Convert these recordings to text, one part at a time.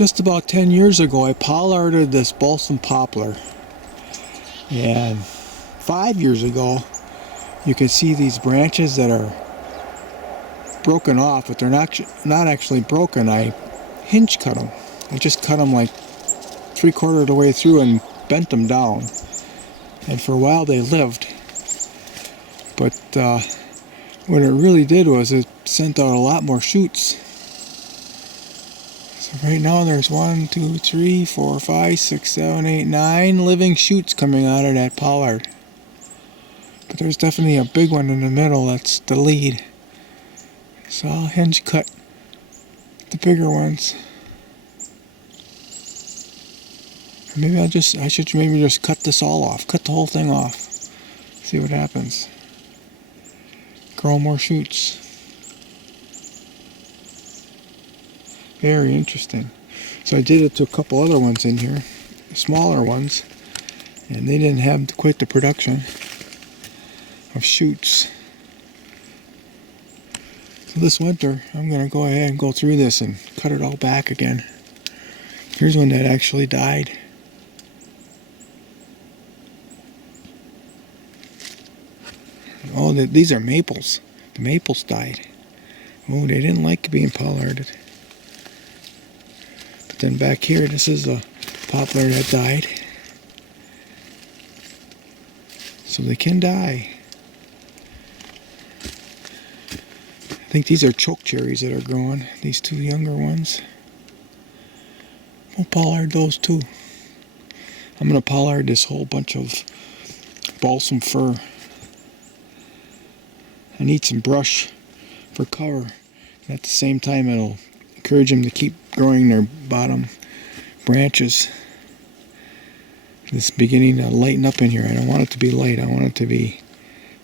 Just about 10 years ago, I pollarded this balsam poplar, and 5 years ago, you can see these branches that are broken off, but they're not actually broken. I hinge cut them. I just cut them like 3/4 of the way through and bent them down. And for a while they lived, but what it really did was it sent out a lot more shoots. So right now there's 1, 2, 3, 4, 5, 6, 7, 8, 9 living shoots coming out of that pollard. But there's definitely a big one in the middle that's the lead. So I'll hinge cut the bigger ones. Or maybe I should maybe just cut this all off. Cut the whole thing off. See what happens. Grow more shoots. Very interesting. So I did it to a couple other ones in here, smaller ones, and they didn't have quite the production of shoots. So this winter, I'm going to go ahead and go through this and cut it all back again. Here's one that actually died. Oh, these are maples. The maples died. Oh, they didn't like being pollarded. But then back here, this is a poplar that died. So they can die. I think these are choke cherries that are growing. These two younger ones. We'll pollard those too. I'm going to pollard this whole bunch of balsam fir. I need some brush for cover. And at the same time, it'll encourage them to keep growing their bottom branches. It's beginning to lighten up in here. I don't want it to be light. I want it to be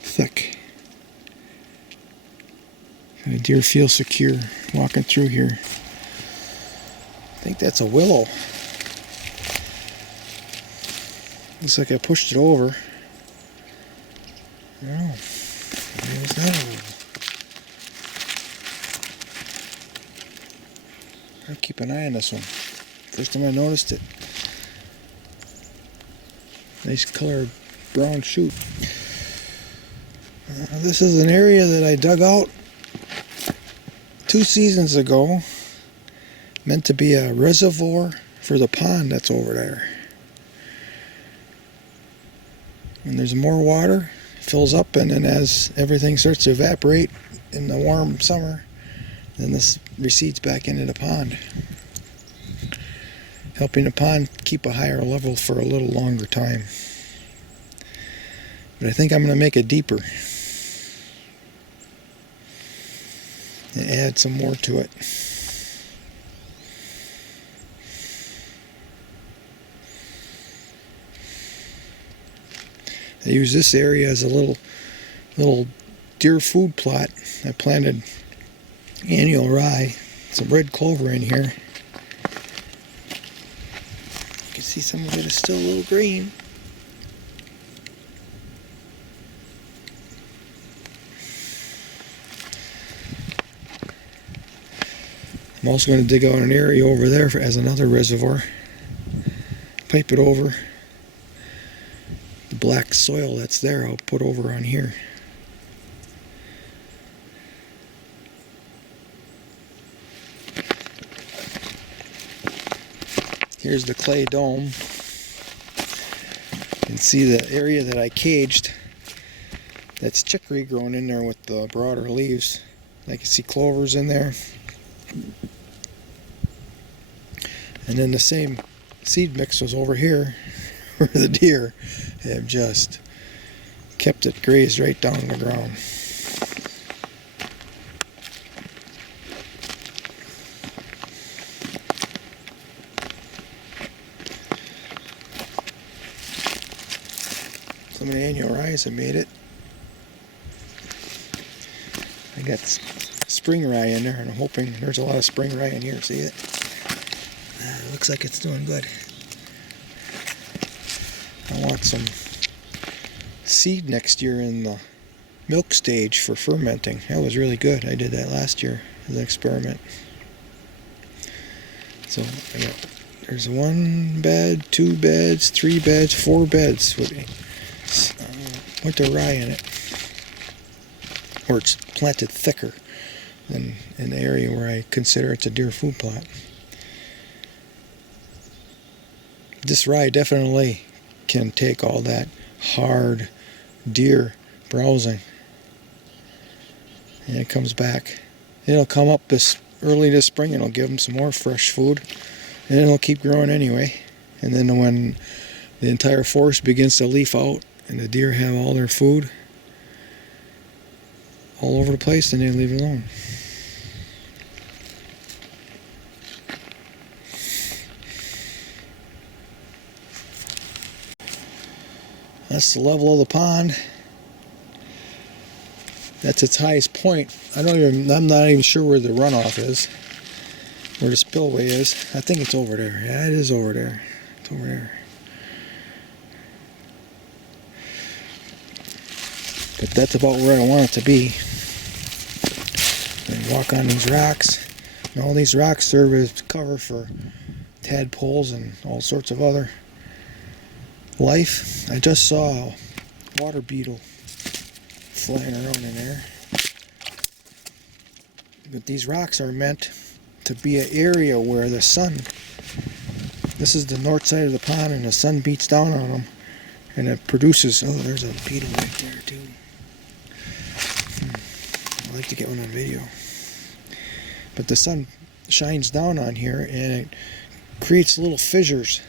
thick. And the deer feel secure walking through here. I think that's a willow. Looks like I pushed it over. No. There's not a willow. I'll keep an eye on this one. First time I noticed it. Nice colored brown shoot. This is an area that I dug out 2 seasons ago. Meant to be a reservoir for the pond that's over there. When there's more water, it fills up, and then as everything starts to evaporate in the warm summer, then this recedes back into the pond, helping the pond keep a higher level for a little longer time. But I think I'm going to make it deeper and add some more to it. I use this area as a little deer food plot. I planted annual rye, some red clover in here. You can see some of it is still a little green. I'm also going to dig out an area over there as another reservoir. Pipe it over. The black soil that's there I'll put over on here. Here's the clay dome. You can see the area that I caged. That's chicory growing in there with the broader leaves. I can see clovers in there. And then the same seed mix was over here where the deer have just kept it grazed right down to the ground. Some of the annual rye have made it. I got spring rye in there, and I'm hoping there's a lot of spring rye in here. See it? Looks like it's doing good. I want some seed next year in the milk stage for fermenting. That was really good. I did that last year as an experiment. So there's 1 bed, 2 beds, 3 beds, 4 beds with winter rye in it. Or it's planted thicker than in the area where I consider it's a deer food plot. This rye definitely can take all that hard deer browsing, and it comes back. It'll come up early this spring, and it'll give them some more fresh food, and it'll keep growing anyway. And then when the entire forest begins to leaf out and the deer have all their food all over the place, then they leave it alone. That's the level of the pond. That's its highest point. I'm not even sure where the runoff is, where the spillway is. I think it's over there. Yeah, it is over there. It's over there. But that's about where I want it to be. And walk on these rocks. And all these rocks serve as cover for tadpoles and all sorts of other life. I just saw a water beetle flying around in there. But these rocks are meant to be an area where the sun, this is the north side of the pond, and the sun beats down on them, and it produces, oh, there's a beetle right there too. I'd like to get one on video. But the sun shines down on here, and it creates little fissures,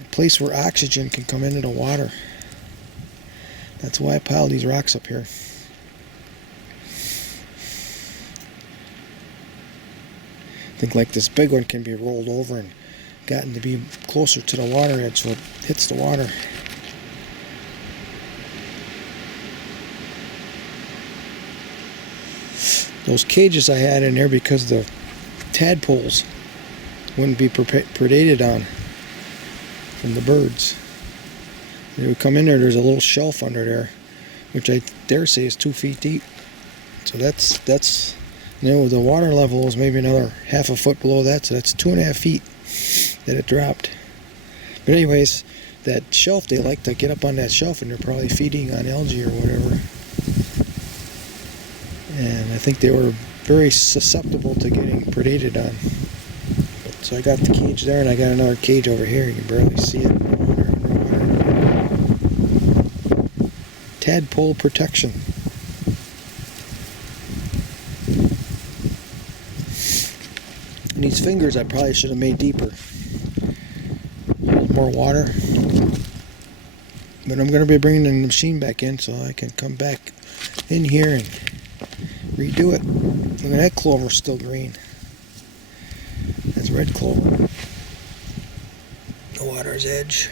a place where oxygen can come into the water. That's why I piled these rocks up here. I think like this big one can be rolled over and gotten to be closer to the water edge so it hits the water. Those cages I had in there because the tadpoles wouldn't be predated on from the birds. They would come in there, there's a little shelf under there, which I dare say is 2 feet deep. So that's you know, the water level was maybe another half a foot below that, so that's 2.5 feet that it dropped. But anyways, that shelf, they like to get up on that shelf, and they're probably feeding on algae or whatever. And I think they were very susceptible to getting predated on. So I got the cage there, and I got another cage over here. You can barely see it. Tadpole protection. And these fingers I probably should have made deeper. More water. But I'm going to be bringing the machine back in so I can come back in here and redo it. Look at that clover, still green. That's red clover. The water's edge.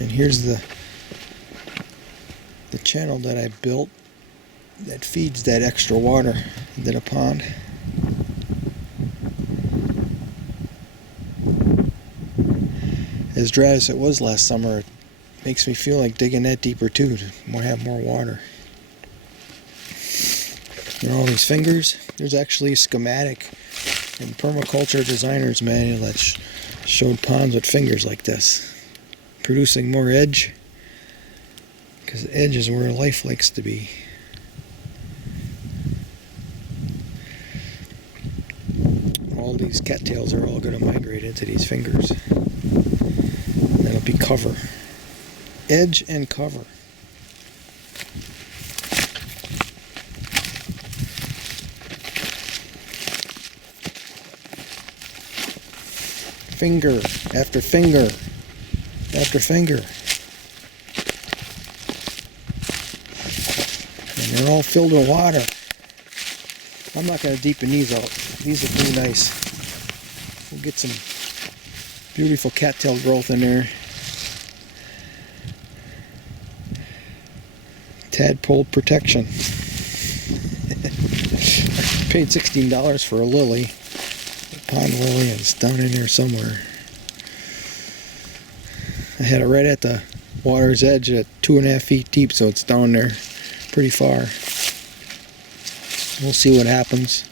And here's the channel that I built that feeds that extra water into the pond. As dry as it was last summer, it makes me feel like digging that deeper too, to have more water. There are all these fingers. There's actually a schematic in Permaculture Designer's Manual that showed ponds with fingers like this, producing more edge, because the edge is where life likes to be. All these cattails are all going to migrate into these fingers. That'll be cover. Edge and cover. Finger after finger after finger. And they're all filled with water. I'm not going to deepen these out. These are pretty nice. We'll get some beautiful cattail growth in there. Tadpole protection. Paid $16 for a lily, a pond lily, and it's down in there somewhere. I had it right at the water's edge at 2.5 feet deep, so it's down there pretty far. We'll see what happens.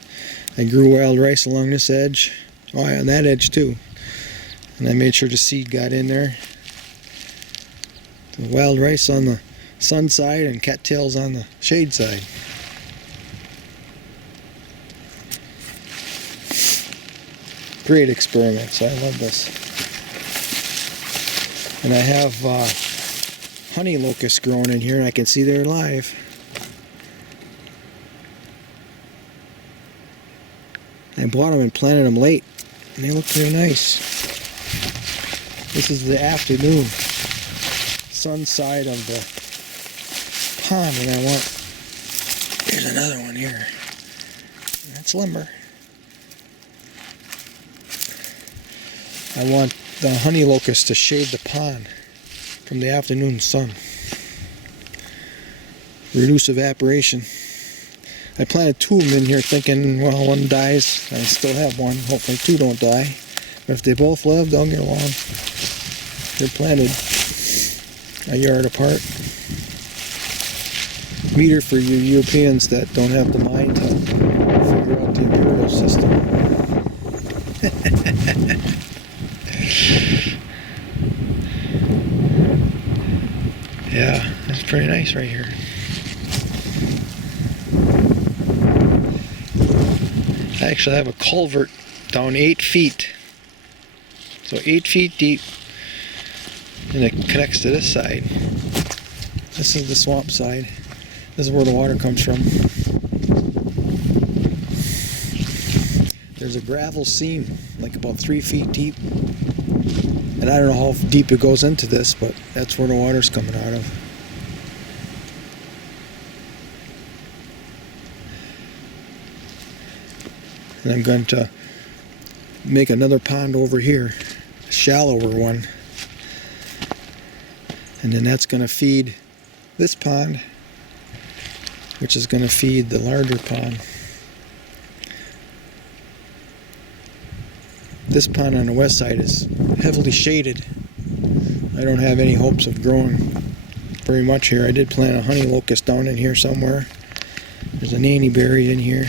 I grew wild rice along this edge. Oh, yeah, on that edge too. And I made sure the seed got in there. The wild rice on the sun side and cattails on the shade side. Great experiments. I love this. And I have honey locusts growing in here, and I can see they're alive. I bought them and planted them late, and they look pretty nice. This is the afternoon sun side of the pond, and I want... Here's another one here. That's limber. I want the honey locust to shade the pond from the afternoon sun. Reduce evaporation. I planted 2 of them in here thinking, well, one dies. I still have one. Hopefully 2 don't die. But if they both live, they'll get along. They're planted a yard apart. Meter for you Europeans that don't have the mind to figure out the imperial system. Yeah, that's pretty nice right here. I actually have a culvert down 8 feet. So 8 feet deep. And it connects to this side. This is the swamp side. This is where the water comes from. There's a gravel seam, like about 3 feet deep. And I don't know how deep it goes into this, but that's where the water's coming out of. And I'm going to make another pond over here, a shallower one. And then that's going to feed this pond, which is going to feed the larger pond. This pond on the west side is heavily shaded. I don't have any hopes of growing very much here. I did plant a honey locust down in here somewhere. There's a nanny buried in here.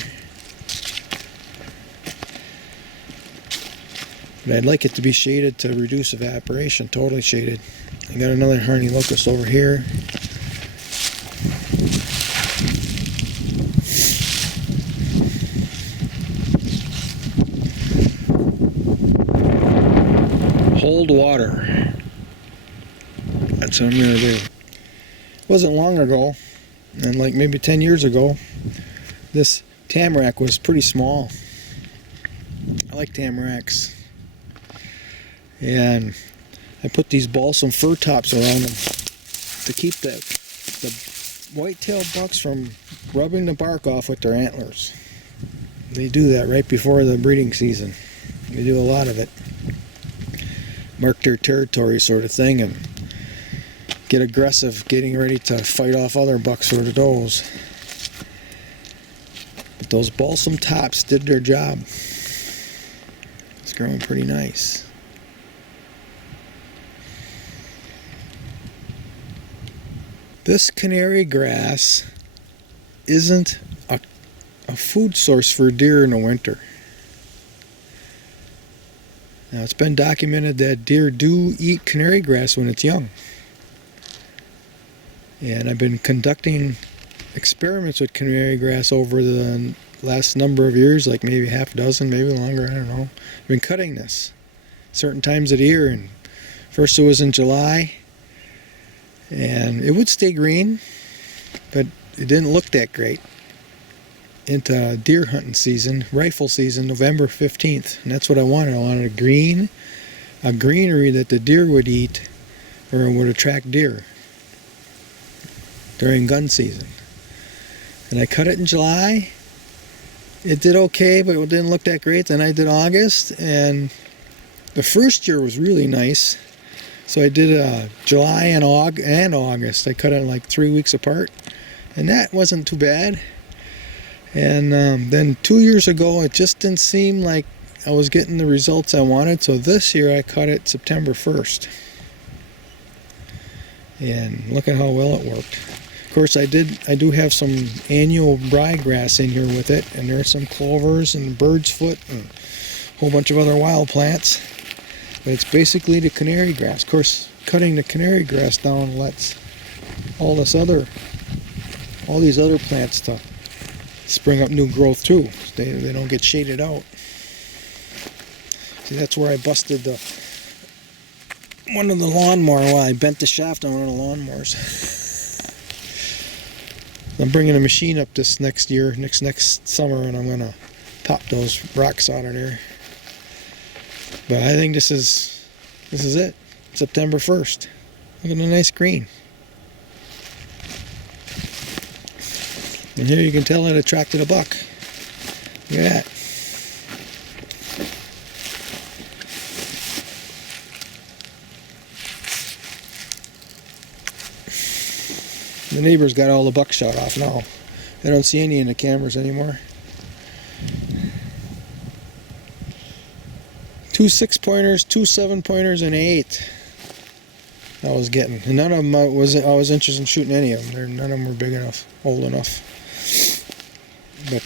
But I'd like it to be shaded to reduce evaporation, totally shaded. I got another honey locust over here. Hold water. That's what I'm going to do. It wasn't long ago, and like maybe 10 years ago, this tamarack was pretty small. I like tamaracks. And I put these balsam fir tops around them to keep the white-tailed bucks from rubbing the bark off with their antlers. They do that right before the breeding season. They do a lot of it. Mark their territory sort of thing and get aggressive, getting ready to fight off other bucks or the does. But those balsam tops did their job. It's growing pretty nice. This canary grass isn't a food source for deer in the winter. Now, it's been documented that deer do eat canary grass when it's young. And I've been conducting experiments with canary grass over the last number of years, like maybe half a dozen, maybe longer, I don't know. I've been cutting this certain times of the year, and first it was in July. And it would stay green, but it didn't look that great. Into deer hunting season, rifle season, November 15th. And that's what I wanted. I wanted a greenery that the deer would eat or would attract deer during gun season. And I cut it in July. It did okay, but it didn't look that great. Then I did August, and the first year was really nice. So I did July and August. I cut it like 3 weeks apart, and that wasn't too bad. And then 2 years ago, it just didn't seem like I was getting the results I wanted. So this year I cut it September 1st. And look at how well it worked. Of course, I do have some annual ryegrass in here with it. And there's some clovers and bird's foot and a whole bunch of other wild plants. But it's basically the canary grass. Of course, cutting the canary grass down lets all these other plants to spring up new growth too. They don't get shaded out. See, that's where I busted one of the lawnmower. Well, I bent the shaft on one of the lawnmowers. I'm bringing a machine up this next year, next summer, and I'm gonna pop those rocks out of there. But I think this is it. September 1st. Look at the nice green. And here you can tell it attracted a buck. Look at that. The neighbor's got all the bucks shot off now. I don't see any in the cameras anymore. 2 6-pointers, 2 7-pointers, and an 8. I was getting, and none of them I was interested in shooting any of them. None of them were big enough, old enough. But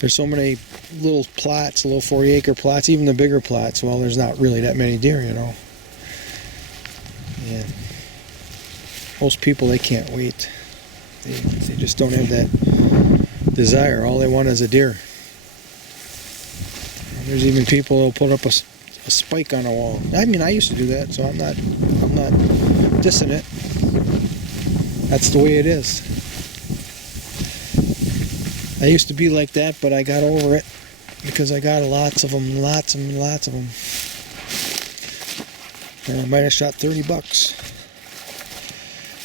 there's so many little plots, little 40-acre plots, even the bigger plots. Well, there's not really that many deer, you know. And most people, they can't wait. They just don't have that desire. All they want is a deer. And there's even people who'll put up a spike on a wall. I mean, I used to do that, so I'm not dissing it. That's the way it is. I used to be like that, but I got over it because I got lots of them, lots and lots of them. And I might have shot 30 bucks.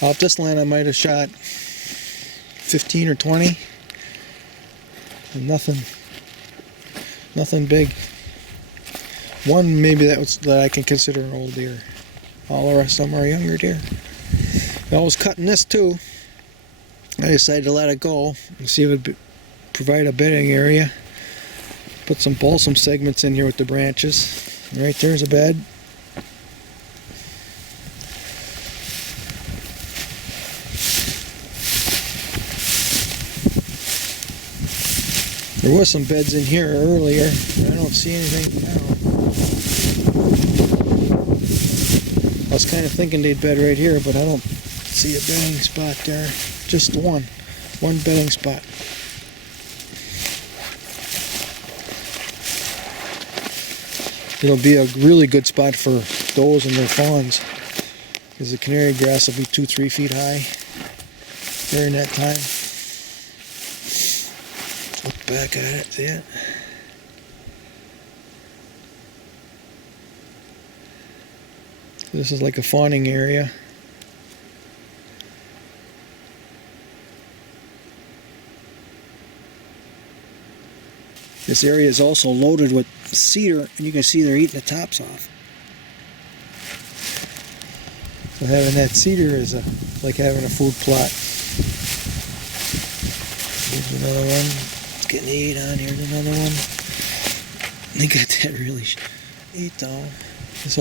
Off this land, I might have shot 15 or 20. And nothing big. One maybe that I can consider an old deer. All the rest of them are younger deer. I was cutting this too. I decided to let it go and see if it would provide a bedding area. Put some balsam segments in here with the branches. Right there's a bed. There was some beds in here earlier. I don't see anything now. I was kind of thinking they'd bed right here, but I don't see a bedding spot there. Just one bedding spot. It'll be a really good spot for does and their fawns, because the canary grass will be 2-3 feet high during that time. Look back at it, see it? This is like a fawning area. This area is also loaded with cedar, and you can see they're eating the tops off. So having that cedar is like having a food plot. Here's another one. It's getting 8 on here. There's another one. They got that really 8 down. This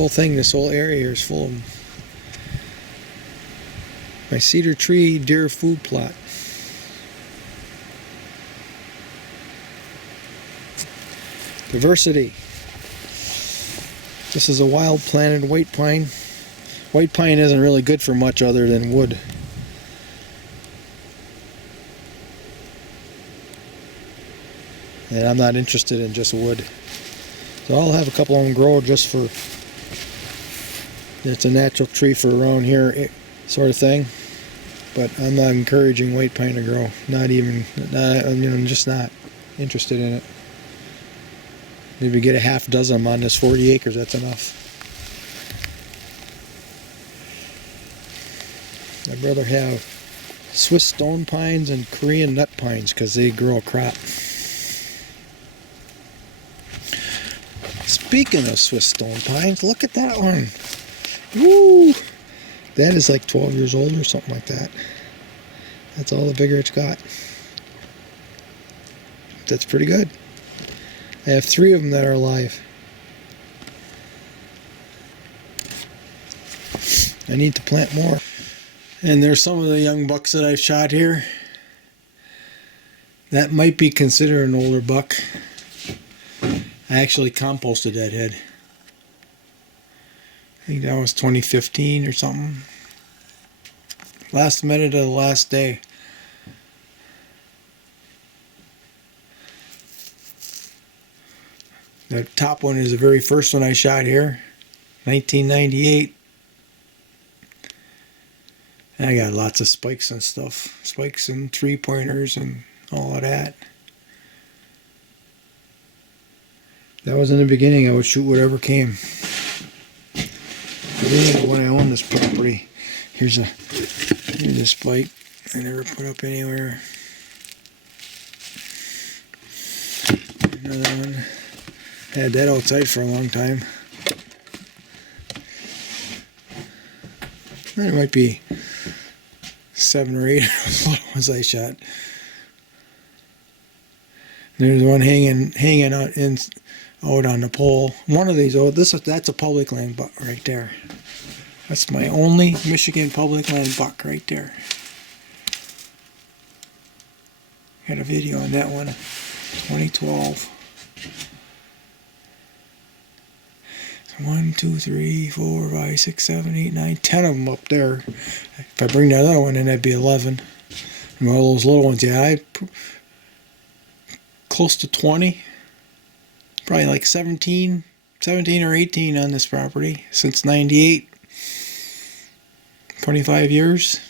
whole area here is full of them. My cedar tree deer food plot. Diversity. This is a wild planted white pine. White pine isn't really good for much other than wood. And I'm not interested in just wood. So I'll have a couple of them grow just for, it's a natural tree for around here sort of thing. But I'm not encouraging white pine to grow. I'm just not interested in it. Maybe get a half dozen on this 40 acres, that's enough. I'd rather have Swiss stone pines and Korean nut pines because they grow a crop. Speaking of Swiss stone pines, look at that one. Woo! That is like 12 years old or something like that. That's all the bigger it's got. That's pretty good. I have 3 of them that are alive. I need to plant more. And there's some of the young bucks that I've shot here. That might be considered an older buck. I actually composted that head. I think that was 2015 or something. Last minute of the last day. The top one is the very first one I shot here, 1998. And I got lots of spikes and stuff. Spikes and 3-pointers and all of that. That was in the beginning. I would shoot whatever came. The beginning when I owned this property. Here's a spike I never put up anywhere. Another one. Had that outside for a long time. There might be 7 or 8 of those ones I shot. There's one hanging out on the pole. One of these, that's a public land buck right there. That's my only Michigan public land buck right there. Got a video on that one, 2012. 1, 2, 3, 4, 5, 6, 7, 8, 9, 10 of them up there. If I bring that other one in, that'd be 11. And all those little ones, yeah, close to 20. Probably like 17 or 18 on this property since 98. 25 years.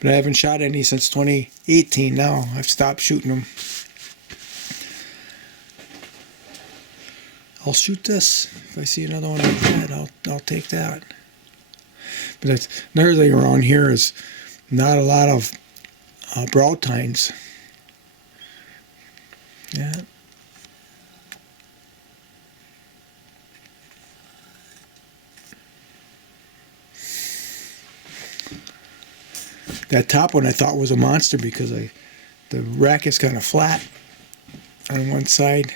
But I haven't shot any since 2018 now. I've stopped shooting them. I'll shoot this. If I see another one like that, I'll take that. But that's another thing around here is not a lot of broad tines. Yeah. That top one I thought was a monster because the rack is kind of flat on one side.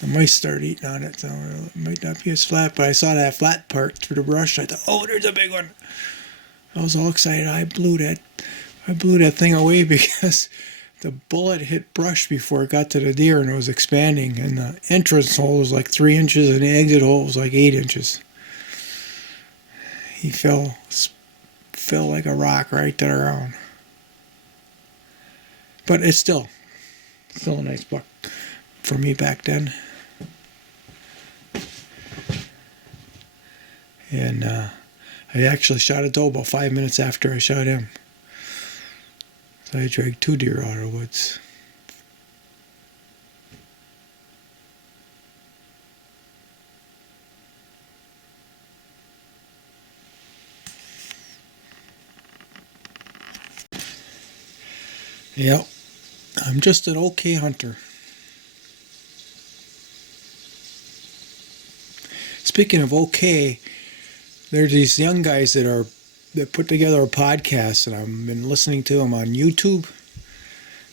The mice started eating on it, so it might not be as flat, but I saw that flat part through the brush. I thought, oh, there's a big one. I was all excited. I blew that thing away because the bullet hit brush before it got to the deer and it was expanding, and the entrance hole was like 3 inches and the exit hole was like 8 inches. He fell like a rock right to the ground. But it's still a nice buck for me back then. And I actually shot a doe about 5 minutes after I shot him. So I dragged 2 deer out of the woods. Yep, I'm just an okay hunter. Speaking of okay, there's these young guys that put together a podcast, and I've been listening to them on YouTube,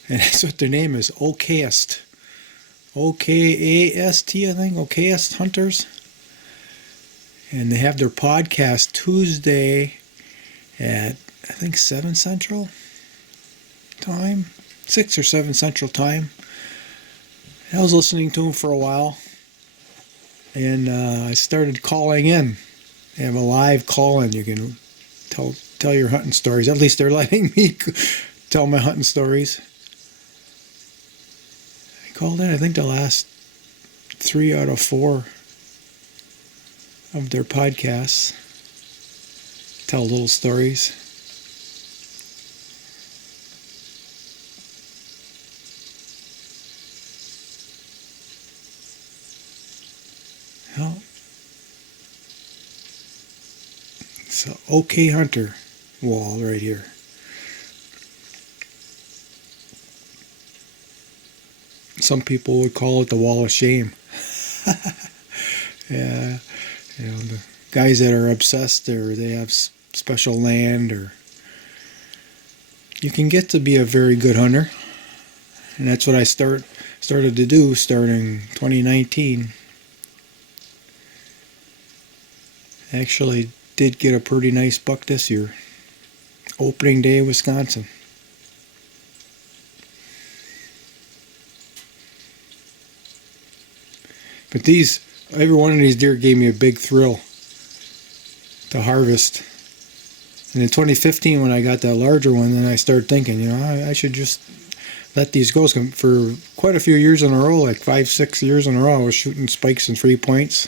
and that's what their name is, Okayest. O-K-A-S-T, I think, Okayest Hunters. And they have their podcast Tuesday at, I think, 7 Central time, 6 or 7 Central time. I was listening to them for a while, and I started calling in. They have a live call-in. You can tell your hunting stories. At least they're letting me tell my hunting stories. I called in, I think, the last 3 out of 4 of their podcasts. Tell little stories. Well, it's an OK Hunter wall right here. Some people would call it the wall of shame. Yeah, you know, the guys that are obsessed or they have special land or you can get to be a very good hunter. And that's what I started to do starting 2019. Actually did get a pretty nice buck this year. Opening day in Wisconsin. But every one of these deer gave me a big thrill to harvest. And in 2015 when I got that larger one, then I started thinking, I should just let these go. For quite a few years in a row, like 5-6 years in a row, I was shooting spikes and 3 points.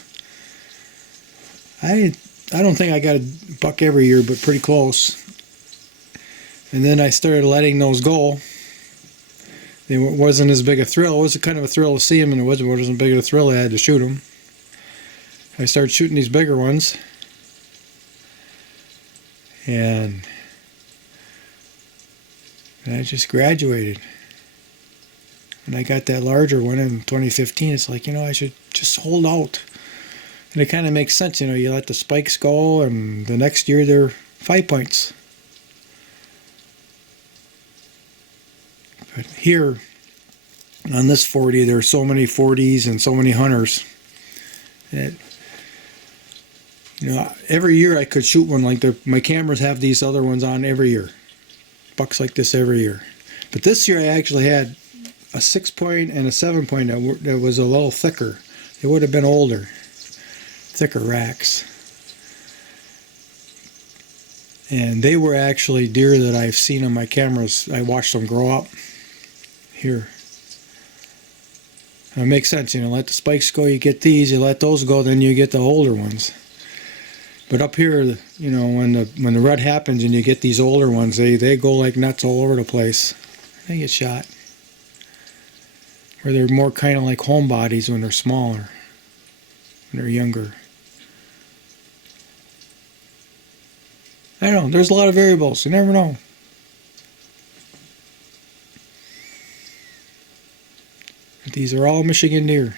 I don't think I got a buck every year, but pretty close. And then I started letting those go. It wasn't as big a thrill. It was kind of a thrill to see them, and it wasn't big of a thrill. I had to shoot them. I started shooting these bigger ones. And I just graduated. When I got that larger one in 2015, it's like, I should just hold out. And it kind of makes sense, you let the spikes go, and the next year they're 5 points. But here, on this 40, there are so many 40s and so many hunters that, every year I could shoot one like my cameras have these other ones on every year. Bucks like this every year. But this year I actually had a 6 point and a 7 point that was a little thicker. They would have been older. Thicker racks. And they were actually deer that I've seen on my cameras. I watched them grow up here. And it makes sense, let the spikes go, you get these, you let those go, then you get the older ones. But up here, when the rut happens and you get these older ones, they go like nuts all over the place. They get shot. Or they're more kind of like homebodies when they're smaller, when they're younger. I don't know, there's a lot of variables, you never know. But these are all Michigan deer.